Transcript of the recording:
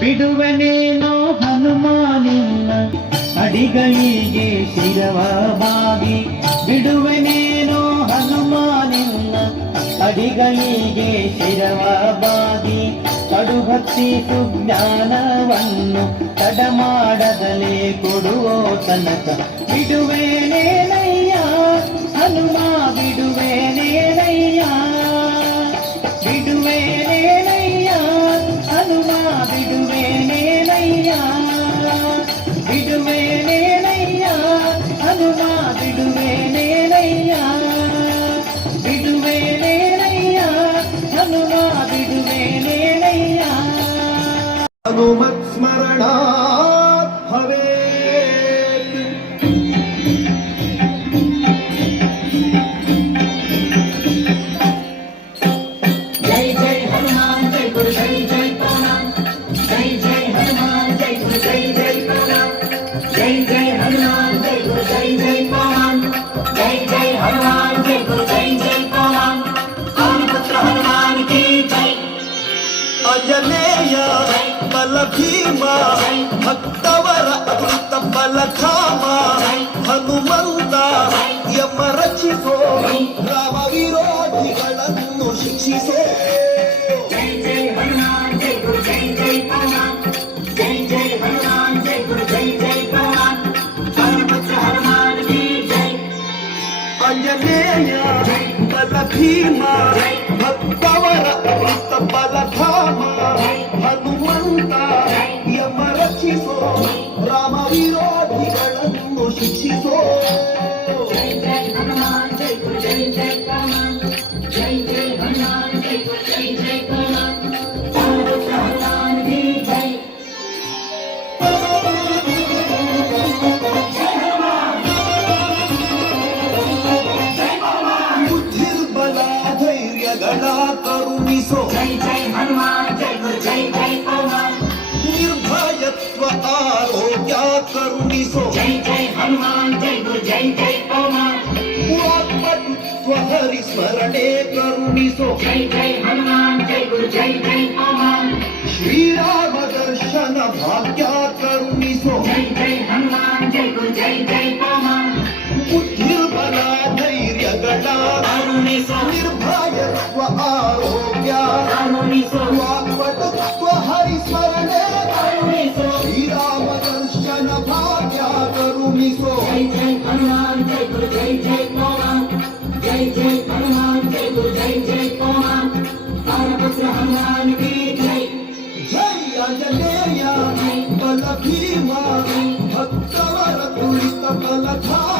ಬಿಡುವನೇನೋ ಹನುಮಾನಿನ್ನ ಅಡಿಗಳಿಗೆ ಶಿರವಾಗಿ ಬಿಡುವನೇನೋ ಹನುಮಾನಿನ್ನ ಅಡಿಗಳಿಗೆ ಶಿರವಾಗಿ ಕಡುಭಕ್ತಿ ಸುಜ್ಞಾನವನ್ನು ತಡಮಾಡದಲೇ ಕೊಡುವ ತನಕ ಬಿಡುವೇನೇನಯ್ಯ ಹನುಮ ಬಿಡುವೇನೇನಯ್ಯ ಬಿಡುವೇನೇನಯ್ಯ ಹನುಮ ಬಿಡುವೇನೇನಯ್ಯ ಬಿಡುವೇನೇನಯ್ಯ ಹನುಮ ಬಿಡುವೇನೇನಯ್ಯ ಬಿಡುವೇನೇನಯ್ಯ ಹನುಮ ಬಿಡುವೇನೇನಯ್ಯ ಹನುಮತ್ ಸ್ಮರಣ ಭವೇ ಅಂಜನೇಯ ಬಲ ಭೀಮ ಭಕ್ತವರ ಅಮೃತ ಬಲಧಾಮ ಹನುಮಂತ ಯಮ ರಕ್ಷಿಸೋ ರಾಮ ವಿರೋಧಿಗಳನ್ನು ಶಿಕ್ಷಿಸೋ ಜೈ ಜೈ ಹನುಮಾನ್ ಜೈ ಗುರು ಜೈ ಜೈ ಪವನ್ ಜೈ ಜೈ ಹನುಮಾನ್ ಜೈ ಗುರು ಜೈ ಜೈ ಪವನ್ ಹನುಮಂತ ಹನುಮಾನ್ ಕಿ ಜೈ ಅಂಜನೇಯ ಬಲ ಭೀಮ ಭಕ್ತವರ ಅಮೃತ ಬಲಧಾಮ ಹನುಮಂತ ಯಮ ರಕ್ಷಿಸೋ ರಾಮ ವಿರೋಧಿಗಳನ್ನು ಶಿಕ್ಷಿಸೋ ಜೈ ಜೈ ಹನುಮಾನ್ ಜೈ ಗುರು ಜೈ ಜೈ ಪವನ್ ಜೈ ಜೈ ಹನುಮಾನ್ ಜೈ ಗುರು ಜೈ ಜೈ ಪವನ್ ಹನುಮಂತ ಹನುಮಾನ್ ಕಿ ಜೈ ಬುದ್ಧಿರ್ಬಲ ಧೈರ್ಯಗಳ ಕರುಣಿಸೋ ಜೈ ಜೈ ಹನುಮಾನ್ ಜೈ ಗುರು ಜೈ ಜೈ ಪವನ್ ನಿರ್ಭಯತ್ವ ಆರೋಗ್ಯ ಕರುಣಿಸೋ ಜೈ ಜೈ ಹನುಮಾನ್ ಜೈ ಗುರು ಜೈ ಜೈ ಪವನ್ ವಾಕ್ಪಟುತ್ವ ಹರಿಸ್ಮರಣೆ ಕರುಣಿಸೋ ಜೈ ಜೈ ಹನುಮಾನ್ ಜೈ ಗುರು ಜೈ ಜೈ ಪವನ್ ಶ್ರೀರಾಮ ದರ್ಶನ ಭಾಗ್ಯ ಕರುಣಿಸೋ ಜೈ ಜೈ ಹನುಮಾನ್ ಜೈ ಗುರು ಜೈ ಜೈ ಪವನ್ ಬುದ್ಧಿರ್ಬಲ ಧೈರ್ಯಗಳ ಕರುಣಿಸೋ ನಿರ್ಭಯತ್ವ ಆರೋಗ್ಯ ಕರುಣಿಸೋ ವಾಕ್ಪಟುತ್ವ ಹರಿಸ್ಮರಣೆ ಕರುಣಿಸೋ ಶ್ರೀರಾಮ ದರ್ಶನ ಭಾಗ್ಯ ಕರುಣಿಸೋ ಜೈ ಜೈ ಹನುಮಾನ್ ಜೈ ಗುರು ಜೈ ಜೈ ಪವನ್ ಜೈ ಜೈ ಹನುಮಾನ್ ಜೈ ಗುರು ಜೈ ಜೈ ಪವನ್ ಹನುಮಂತ ಹನುಮಾನ್ ಕಿ ಜೈ ಜೈ ಆಂಜನೇಯ ಬಲ ಭೀಮ ಭಕ್ತವರ ತುಳಿತ ಬಲಧಾಮ